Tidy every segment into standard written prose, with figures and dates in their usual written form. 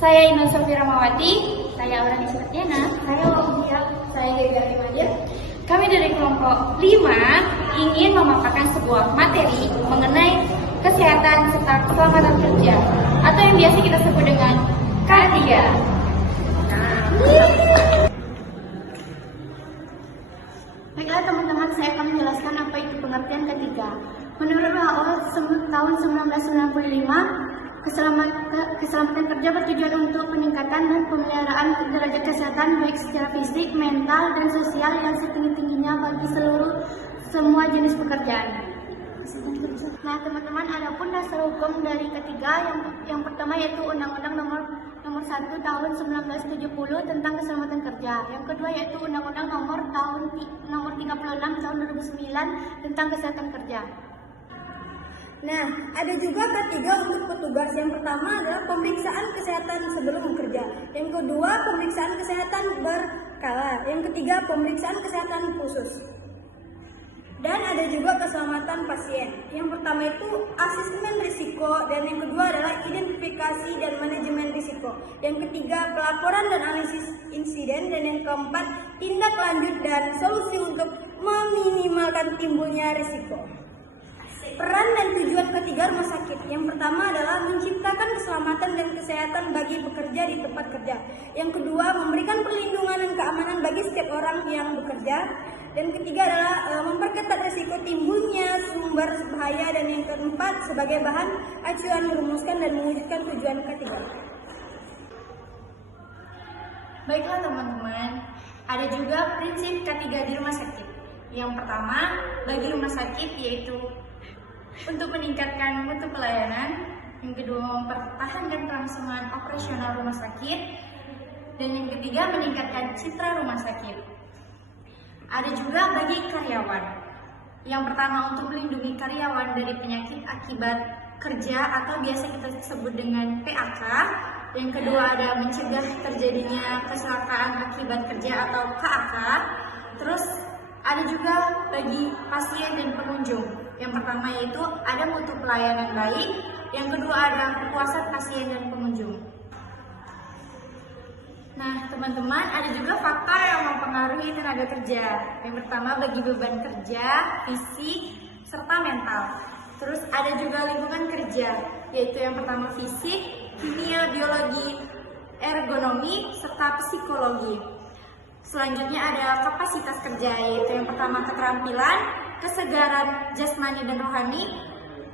Saya Inul Sofira Mawati, saya Aurani Septiana, saya Waudia, saya Gegar Limadir. Kami dari kelompok 5 ingin memaparkan sebuah materi mengenai kesehatan serta keselamatan kerja atau yang biasa kita sebut dengan K3. Baiklah teman-teman, saya akan menjelaskan apa itu pengertian K3. Menurut WHO tahun 1995, keselamatan kerja bertujuan untuk peningkatan dan pemeliharaan derajat kesehatan baik secara fisik, mental, dan sosial yang setinggi-tingginya bagi semua jenis pekerjaan. Nah teman-teman, adapun dasar hukum dari ketiga yang pertama yaitu Undang-Undang nomor 1 tahun 1970 tentang keselamatan kerja. Yang kedua yaitu Undang-Undang nomor 36 tahun 2009 tentang kesehatan kerja. Nah, ada juga K3 untuk petugas. Yang pertama adalah pemeriksaan kesehatan sebelum bekerja. Yang kedua, pemeriksaan kesehatan berkala. Yang ketiga, pemeriksaan kesehatan khusus. Dan ada juga keselamatan pasien. Yang pertama itu asesmen risiko, dan yang kedua adalah identifikasi dan manajemen risiko. Yang ketiga, pelaporan dan analisis insiden, dan yang keempat, tindak lanjut dan solusi untuk meminimalkan timbulnya risiko. Peran dan tujuan ketiga rumah sakit. Yang pertama adalah menciptakan keselamatan dan kesehatan bagi pekerja di tempat kerja. Yang kedua, memberikan perlindungan dan keamanan bagi setiap orang yang bekerja. Dan ketiga adalah memperketat risiko timbulnya sumber bahaya. Dan yang keempat, sebagai bahan acuan merumuskan dan mewujudkan tujuan ketiga. Baiklah teman-teman, ada juga prinsip K3 di rumah sakit. Yang pertama, bagi rumah sakit yaitu untuk meningkatkan mutu pelayanan. Yang kedua, mempertahankan kelangsungan operasional rumah sakit. Dan yang ketiga, meningkatkan citra rumah sakit. Ada juga bagi karyawan. Yang pertama, untuk melindungi karyawan dari penyakit akibat kerja atau biasa kita sebut dengan PAK. Yang kedua, ada mencegah terjadinya kecelakaan akibat kerja atau KAK. Terus ada juga bagi pasien dan pengunjung. Yang pertama yaitu ada mutu pelayanan baik. Yang kedua ada kepuasan pasien dan pengunjung. Nah teman-teman, ada juga faktor yang mempengaruhi tenaga kerja. Yang pertama bagi beban kerja, fisik, serta mental. Terus ada juga lingkungan kerja, yaitu yang pertama fisik, kimia, biologi, ergonomi, serta psikologi. Selanjutnya ada kapasitas kerja, yaitu yang pertama keterampilan, kesegaran jasmani dan rohani.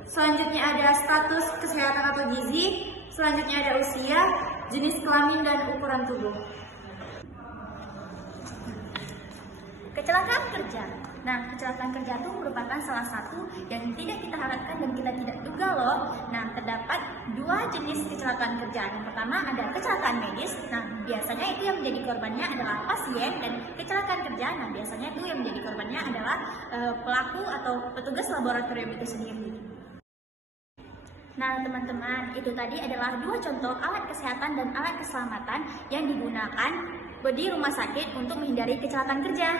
Selanjutnya ada status kesehatan atau gizi. Selanjutnya ada usia, jenis kelamin dan ukuran tubuh. Kecelakaan kerja. Nah, kecelakaan kerja itu merupakan salah satu yang tidak kita harapkan dan kita tidak duga loh. Nah, terdapat dua jenis kecelakaan kerja. Yang pertama ada kecelakaan medis. Nah, biasanya itu yang menjadi korbannya adalah pasien, dan kecelakaan kerja. Nah, biasanya itu yang menjadi korbannya adalah pelaku atau petugas laboratorium itu sendiri. Nah, teman-teman, itu tadi adalah dua contoh alat kesehatan dan alat keselamatan yang digunakan di rumah sakit untuk menghindari kecelakaan kerja.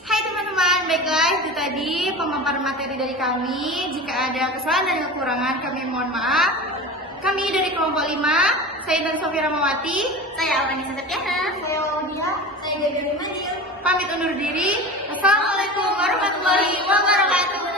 Hai teman-teman, baiklah itu tadi pemaparan materi dari kami. Jika ada kesalahan dan kekurangan, kami mohon maaf. Kami dari kelompok 5, saya Inul Sofira Mawati, Saya Aurani Septiana, saya Waudia, saya Gegar Limadir. pamit undur diri. Assalamualaikum warahmatullahi wabarakatuh.